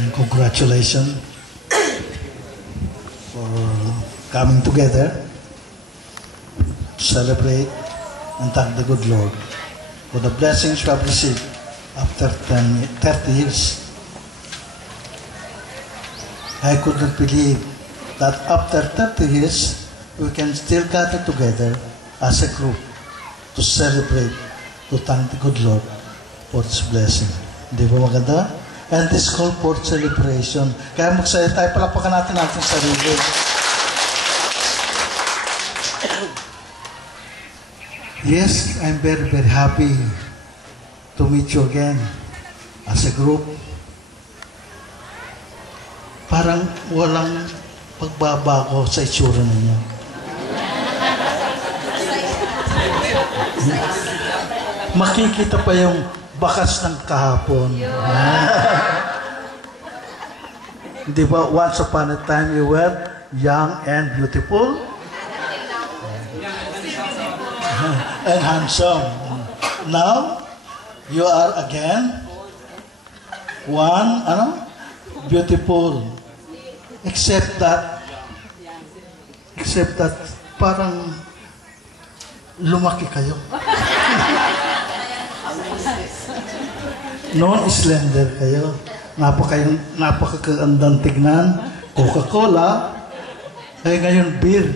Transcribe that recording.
And congratulations for coming together to celebrate and thank the good Lord for the blessings we have received after 30 years. I could not believe that after 30 years, we can still gather together as a group to celebrate, to thank the good Lord for His blessing. Di ba maganda? And this call for celebration. Kaya magsaya tayo, palapakan natin ating sarili. Yes, I'm very, very happy to meet you again as a group. Parang walang pagbabago sa itsura ninyo. Makikita pa yung bakas ng kahapon. Di ba, once upon a time you were young and beautiful and handsome. Now, you are again beautiful. Except that parang lumaki kayo. Noon, slender kayo. Napakagandang tignan. Coca-Cola. Ngayon, beer.